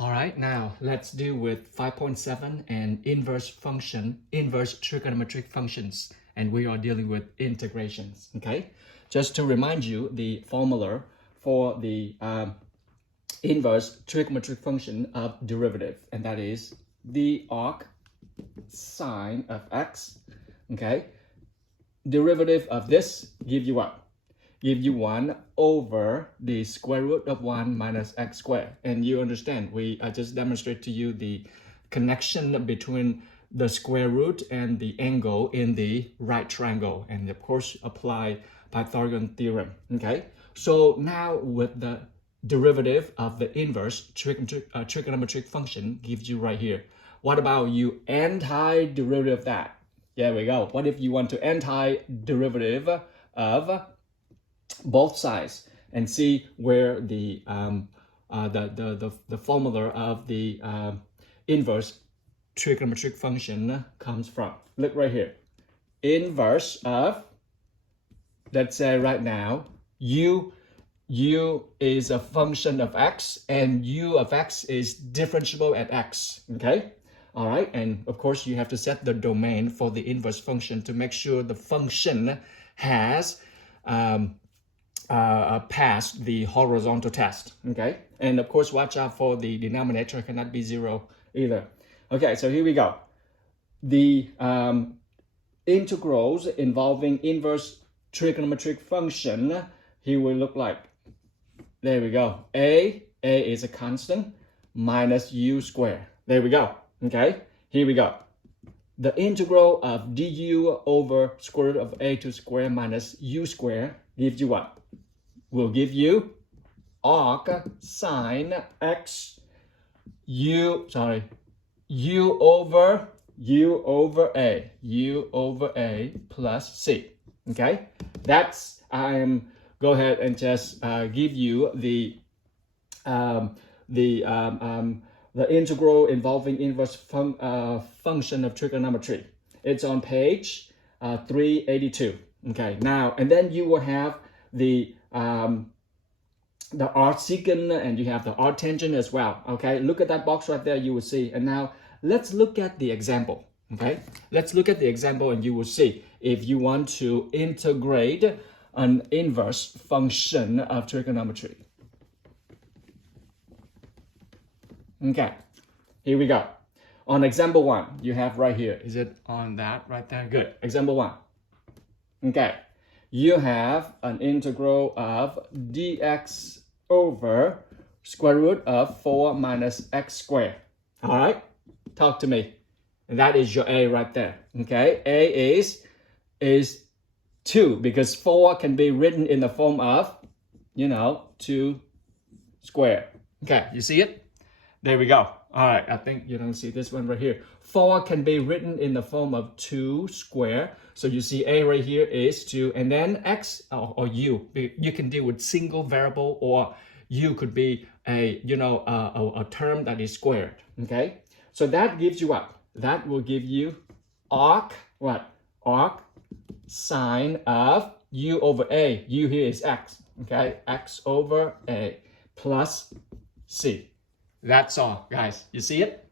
All right, now let's deal with 5.7 and inverse trigonometric functions. And we are dealing with integrations, okay? Just to remind you, the formula for the inverse trigonometric function of derivative, and that is the arc sine of x, okay? Derivative of this give you what? Give you 1 over the square root of 1 minus x squared. And you understand, I just demonstrate to you the connection between the square root and the angle in the right triangle. And of course, apply Pythagorean theorem, okay? So now with the derivative of the inverse trigonometric function gives you right here. What about you antiderivative of that? There we go. What if you want to antiderivative of both sides and see where the formula of the inverse trigonometric function comes from? Look right here. Inverse of, let's say right now, u is a function of x and u of x is differentiable at x, okay? All right, and of course you have to set the domain for the inverse function to make sure the function has passed the horizontal test, okay? And of course, watch out for the denominator cannot be 0 either. Okay, so here we go. The integrals involving inverse trigonometric function, here will look like, there we go. A is a constant minus u squared. There we go, okay? Here we go. The integral of du over square root of a to square minus u squared gives you what? Will give you arc sine x u over a plus c. Okay, that's go ahead and just give you the integral involving inverse function of trigonometry. It's on page 382. Okay, now and then you will have the arcsecant and you have the arctangent as well. Okay, look at that box right there, you will see. And now let's look at the example. Okay, let's look at the example and you will see if you want to integrate an inverse function of trigonometry. Okay, here we go. On example 1, you have right here. Is it on that right there? Good. Example 1. Okay, you have an integral of dx over square root of 4 minus x squared. All right, talk to me. And that is your a right there. Okay, a is 2 because 4 can be written in the form of, 2 squared. Okay, you see it? There we go. All right, I think you don't see this one right here. 4 can be written in the form of 2 squared. So you see a right here is 2, and then x or u. You can deal with single variable, or u could be a term that is squared. Okay, so that gives you what? That will give you arc what? Arc sine of u over a. U here is x. Okay, x over a plus c. That's all, guys. You see it?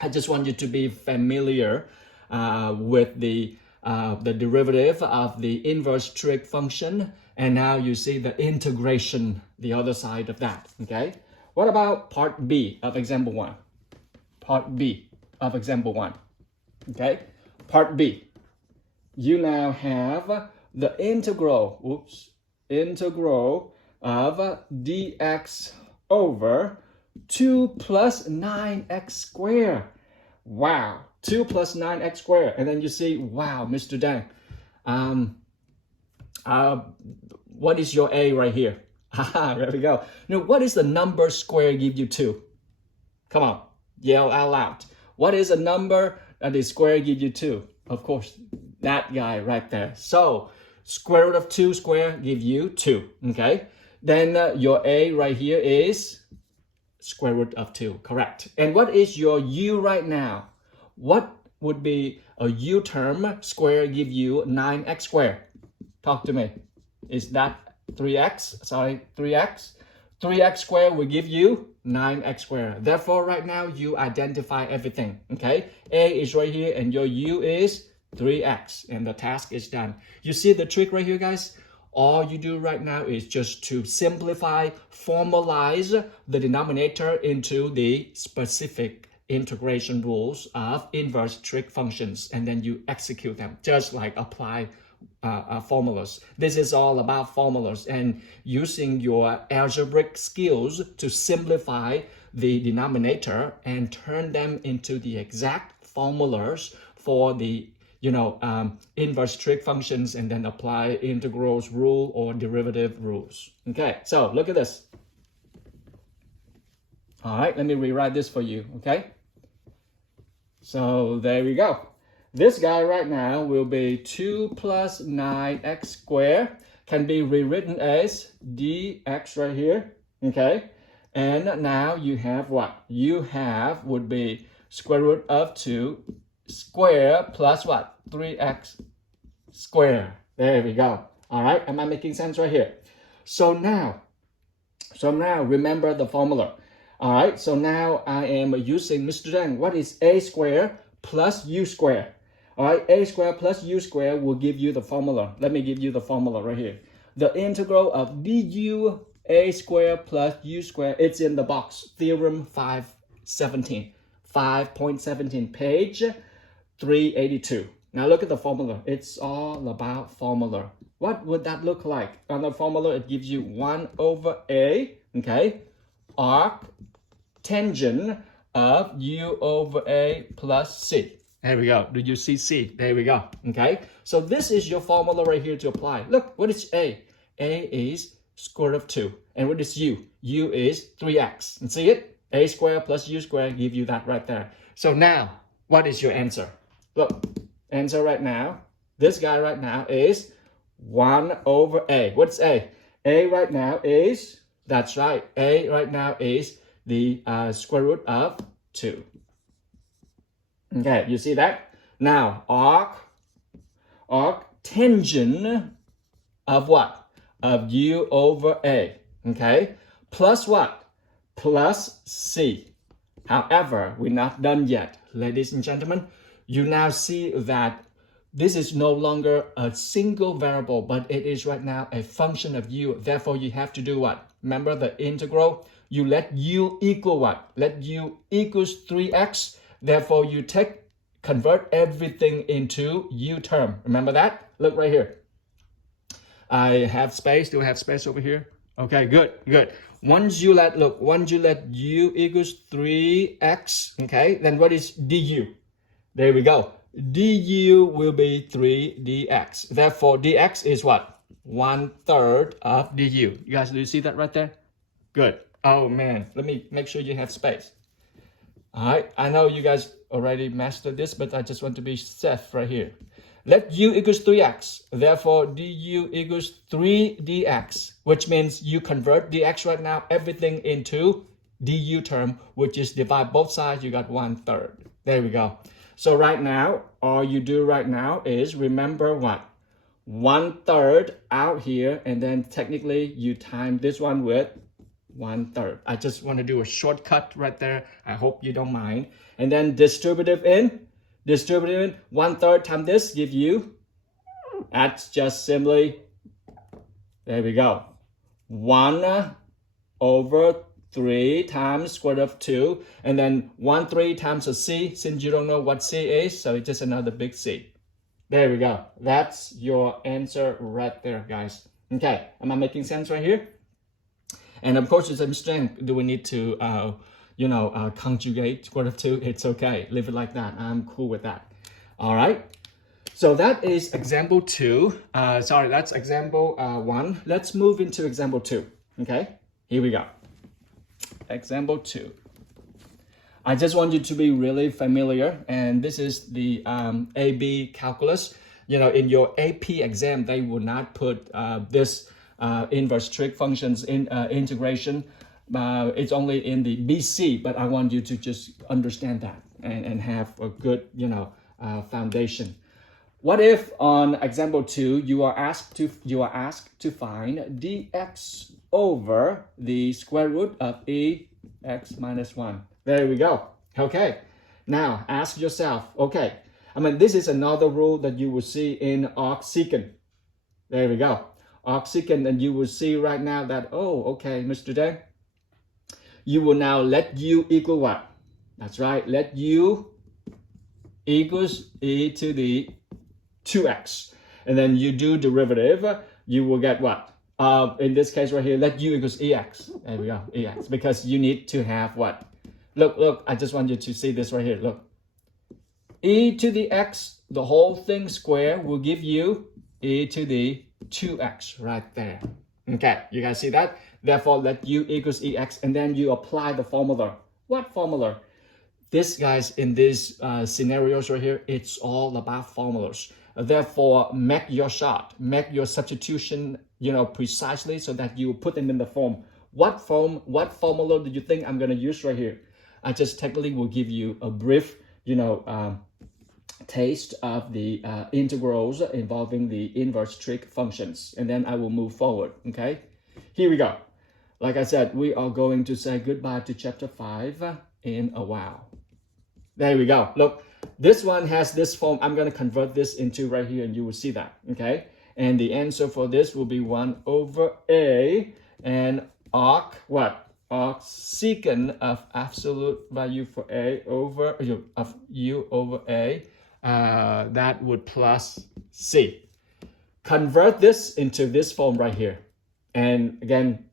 I just want you to be familiar with the derivative of the inverse trig function, and now you see the integration, the other side of that. Okay. What about part B of example 1? Part B of example 1. Okay. Part B. You now have the integral of dx over 2 plus 9x squared. Wow, 2 plus 9x squared. And then you see, wow, Mr. Dang, what is your a right here? Haha, there we go. Now, what is the number square give you 2? Come on, yell out loud. What is a number that is square give you 2? Of course, that guy right there. So, square root of 2 square give you 2, okay? Then your a right here is square root of 2, correct. And what is your u right now? What would be a u term square give you 9x squared? Talk to me. Is that 3x? Sorry, 3x? 3x squared will give you 9x squared. Therefore, right now, you identify everything, okay? A is right here, and your U is 3x, and the task is done. You see the trick right here, guys? All you do right now is just to simplify, formalize the denominator into the specific integration rules of inverse trig functions, and then you execute them, just like apply formulas. This is all about formulas and using your algebraic skills to simplify the denominator and turn them into the exact formulas for the inverse trig functions, and then apply integrals rule or derivative rules. Okay, so look at this. All right, let me rewrite this for you, okay? So there we go. This guy right now will be 2 plus 9x squared, can be rewritten as dx right here, okay? And now you have what? You have would be square root of 2 square plus what? 3x squared. There we go. All right, am I making sense right here? So now remember the formula. All right, so now I am using Mr. Zhang. What is a squared plus u squared? All right, a squared plus u squared will give you the formula. Let me give you the formula right here. The integral of du a squared plus u squared, it's in the box. Theorem 5.17, page 382. Now look at the formula. It's all about formula. What would that look like? On the formula, it gives you 1 over a, okay, arc tangent of u over a plus c. There we go. Do you see C? There we go. Okay. So this is your formula right here to apply. Look, what is A? A is square root of 2. And what is U? U is 3x. And see it? A squared plus U squared give you that right there. So now, what is your answer? Look, answer right now, this guy right now is 1 over A. What's A? A right now is, that's right, A right now is the square root of 2. Okay, you see that? Now, arc tangent of what? Of u over a, okay? Plus what? Plus c. However, we're not done yet. Ladies and gentlemen, you now see that this is no longer a single variable, but it is right now a function of u. Therefore, you have to do what? Remember the integral? You let u equal what? Let u equals 3x. Therefore, you convert everything into u term. Remember that? Look right here. I have space. Do I have space over here? Okay, good. Once you let u equals 3x, okay, then what is du? There we go. Du will be 3dx. Therefore, dx is what? 1/3 of du. You guys, do you see that right there? Good. Oh man, let me make sure you have space. All right, I know you guys already mastered this, but I just want to be safe right here. Let u equals 3x. Therefore, du equals 3dx, which means you convert dx right now, everything into du term, which is divide both sides, you got 1/3. There we go. So right now, all you do right now is remember what? 1/3 out here, and then technically you time this one with 1/3. I just want to do a shortcut right there. I hope you don't mind. And then distributive in 1/3 times this give you, that's just simply, there we go, 1 over 3 times square root of 2, and then 1/3 times a c, since you don't know what c is, so it's just another big C. There we go. That's your answer right there, guys. Okay, am I making sense right here? And of course, it's a strength. Do we need to, conjugate square root of 2? It's okay. Leave it like that. I'm cool with that. All right. So that is example 2. That's example 1. Let's move into example 2. Okay, here we go. Example 2. I just want you to be really familiar, and this is the AB calculus. In your AP exam, they will not put this inverse trig functions in integration. It's only in the BC, but I want you to just understand that and have a good, foundation. What if on example 2 you are asked to find dx over the square root of x minus 1? There we go. Okay. Now ask yourself, okay, this is another rule that you will see in arcsecant. There we go. Arcsecant, and you will see right now that, oh, okay, Mr. Deng, you will now let u equal what? That's right, let u equals e to the 2x. And then you do derivative, you will get what? In this case right here, let u equals ex. There we go, ex. Because you need to have what? Look, I just want you to see this right here. Look. E to the x, the whole thing square will give you e to the 2x right there. Okay, you guys see that? Therefore, let u equals ex, and then you apply the formula. What formula? This, guys, in these scenarios right here, it's all about formulas. Therefore, make your shot, make your substitution, precisely so that you put them in the form. What formula do you think I'm going to use right here? I just technically will give you a brief, taste of the integrals involving the inverse trig functions, and then I will move forward. Okay, here we go. Like I said, we are going to say goodbye to chapter 5 in a while. There we go. Look, this one has this form. I'm going to convert this into right here, and you will see that. Okay, and the answer for this will be 1 over a, and arcsecant of absolute value for a over of u over a, that would plus c. Convert this into this form right here. And again,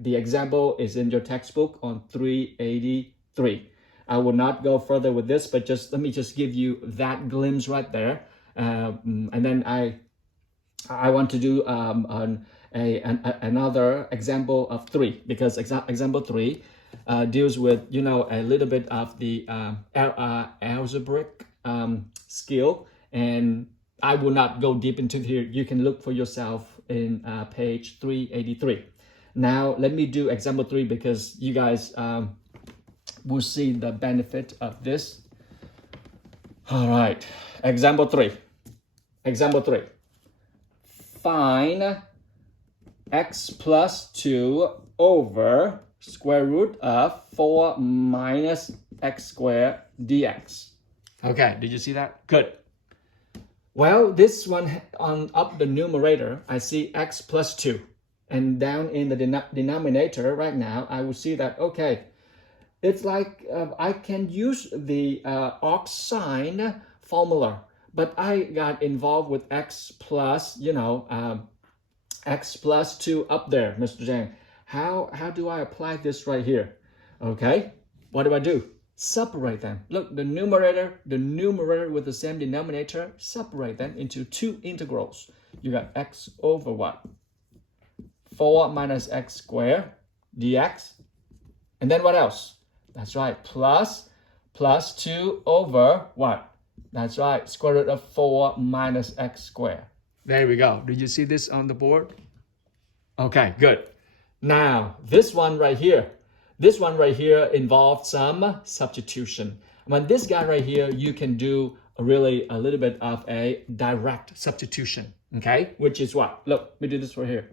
the example is in your textbook on 383. I will not go further with this, but let me give you that glimpse right there. And then I want to do another example of 3, because example 3 deals with a little bit of the algebraic skill, and I will not go deep into here. You can look for yourself in page 383. Now let me do example 3, because you guys will see the benefit of this. All right, example 3. Find x plus 2 over square root of 4 minus x squared dx. Okay, did you see that? Good. Well, this one, on up the numerator, I see x plus 2. And down in the denominator right now, I will see that, okay, it's like I can use the arcsine formula, but I got involved with x plus, x plus 2 up there, Mr. Zhang. How do I apply this right here? Okay, what do? Separate them. Look, the numerator with the same denominator, separate them into 2 integrals. You got x over what? 4 minus x squared dx. And then what else? That's right, plus 2 over what? That's right, square root of 4 minus x squared. There we go. Did you see this on the board? Okay, good. Now, this one right here involves some substitution. When this guy right here, you can do really a little bit of a direct substitution, okay? Which is what? Look, let me do this right here.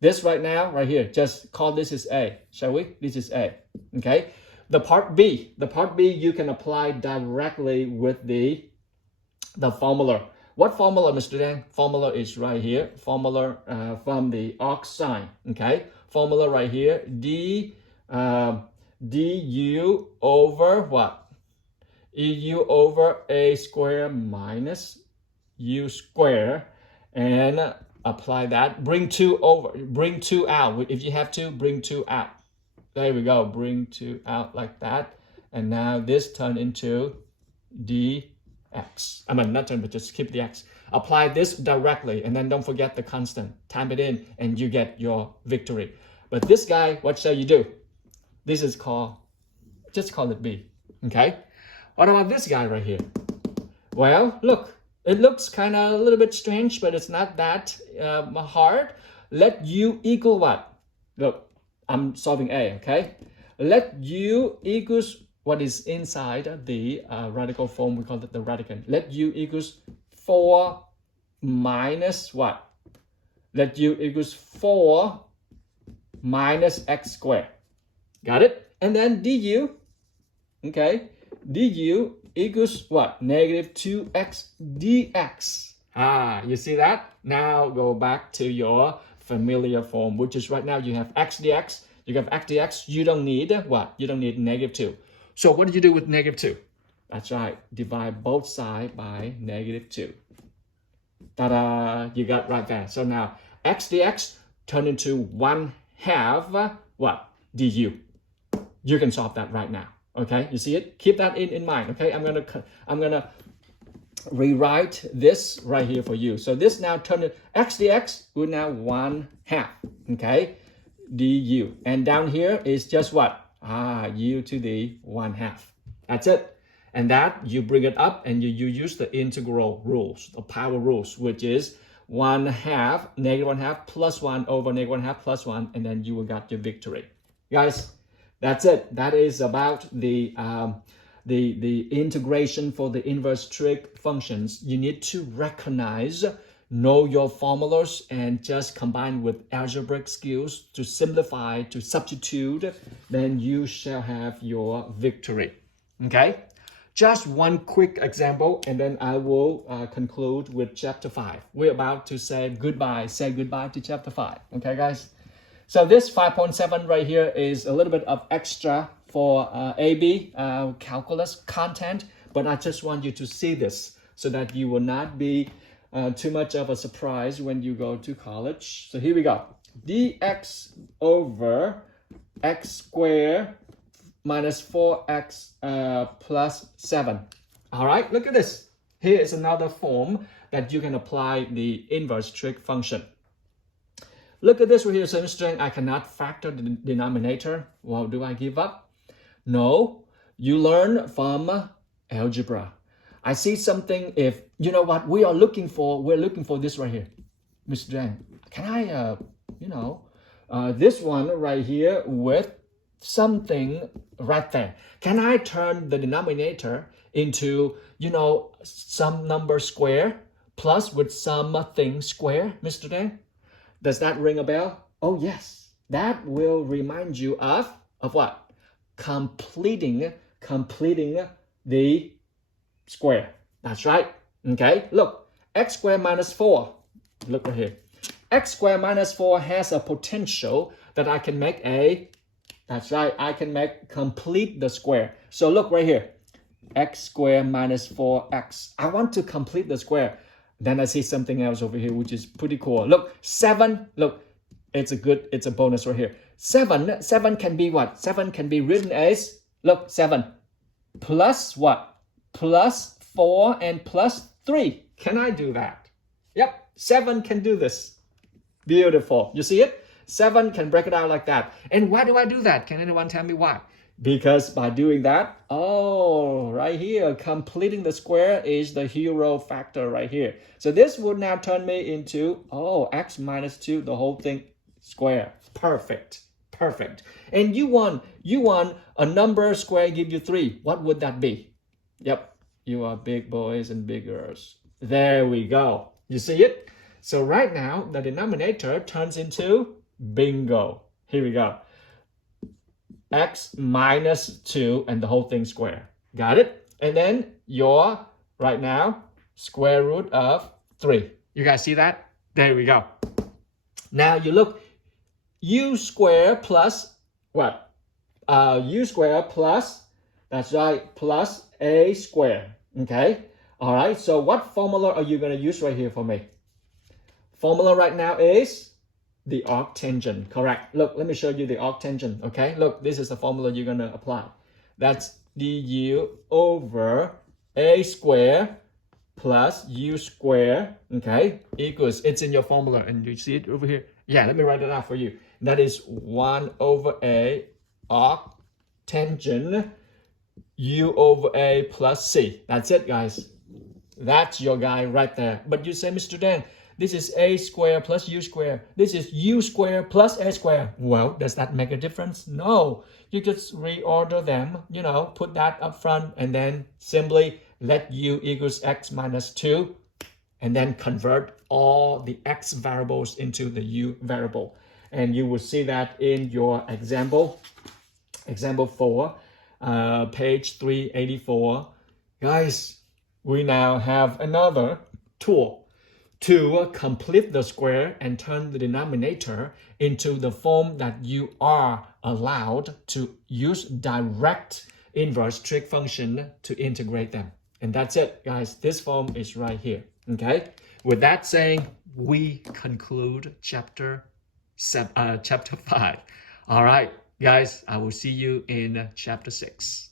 This right here, just call this is A, shall we? This is A, okay? The part B, you can apply directly with the formula. What formula, Mr. Dan? Formula is right here. Formula from the arcsine, okay? Formula right here, du over what? EU over a square minus u square, and apply that. Bring 2 out. If you have to, bring 2 out. There we go. Bring 2 out like that. And now this turn into dx. Not turn, but just keep the x. Apply this directly, and then don't forget the constant. Type it in, and you get your victory. But this guy, what shall you do? This is just call it B. Okay? What about this guy right here? Well, look. It looks kind of a little bit strange, but it's not that hard. Let u equal what? Look, I'm solving A, okay? Let u equals what is inside the radical form. We call it the radicand. Let u equals 4 minus what? Let u equals 4 minus x squared. Got it? And then du, okay, du equals what? Negative 2x dx. You see that? Now go back to your familiar form, which is right now you have x dx, you have x dx, you don't need what? You don't need negative 2. So what do you do with negative 2? That's right, divide both sides by negative 2. Ta-da, you got right there. So now x dx turn into 1/2 what? Du. You can solve that right now. Okay, you see it? Keep that in mind. Okay, I'm gonna rewrite this right here for you. So this now turn to x dx will now 1/2. Okay, du, and down here is just what? U to the 1/2. That's it. And that you bring it up and you use the integral rules, the power rules, which is 1/2, negative 1/2 plus 1 over negative 1/2 plus 1, and then you will got your victory. Guys, that's it. That is about the integration for the inverse trig functions. You need to recognize, know your formulas, and just combine with algebraic skills to simplify, to substitute, then you shall have your victory. Okay? Just one quick example, and then I will conclude with chapter 5. We're about to say goodbye to chapter 5. Okay, guys? So this 5.7 right here is a little bit of extra for AB calculus content, but I just want you to see this so that you will not be too much of a surprise when you go to college. So here we go. dx over x squared minus 4x plus 7. All right, look at this. Here is another form that you can apply the inverse trig function. Look at this right here, same strength. I cannot factor the denominator. Well, do I give up? No, you learn from algebra. I see something, if, you know what, we're looking for this right here. Mr. Zhang, can I, this one right here with something right there. Can I turn the denominator into, some number square plus with something square, Mr. Zhang? Does that ring a bell? Oh, yes. That will remind you of what? Completing the square. That's right. Okay, look. X squared minus 4. Look right here. X squared minus 4 has a potential that I can make that's right, I can complete the square. So look right here. X squared minus 4x. I want to complete the square. Then I see something else over here, which is pretty cool. Look, 7. Look, it's a bonus right here. 7 can be what? 7 can be written as, look, 7 plus what? Plus 4 and plus 3. Can I do that? Yep, 7 can do this. Beautiful. You see it? 7 can break it out like that. And why do I do that? Can anyone tell me why? Because by doing that, right here, completing the square is the hero factor right here. So this would now turn me into, x minus 2, the whole thing square. Perfect. And you want a number square give you 3. What would that be? Yep, you are big boys and big girls. There we go. You see it? So right now, the denominator turns into bingo. Here we go. X minus 2 and the whole thing square. Got it? And then your, right now, square root of 3. You guys see that? There we go. Now you look, u square plus what? U square plus, that's right, plus a square. Okay? All right, so what formula are you going to use right here for me? Formula right now is the arctangent, correct? Look, let me show you the arctangent, okay? Look, this is the formula you're going to apply. That's du over a square plus u square, okay, equals, it's in your formula, and you see it over here. Yeah, let me write it out for you. That is 1 over a arctangent u over a plus c. That's it, guys. That's your guy right there. But you say, Mr. Dan, this is a square plus u square. This is u square plus a square. Well, does that make a difference? No. You just reorder them, put that up front and then simply let u equals x minus 2. and then convert all the x variables into the u variable. And you will see that in your example 4, page 384. Guys, we now have another tool to complete the square and turn the denominator into the form that you are allowed to use direct inverse trig function to integrate them. And that's it, guys. This form is right here. Okay. With that saying, we conclude chapter 5. All right, guys, I will see you in chapter 6.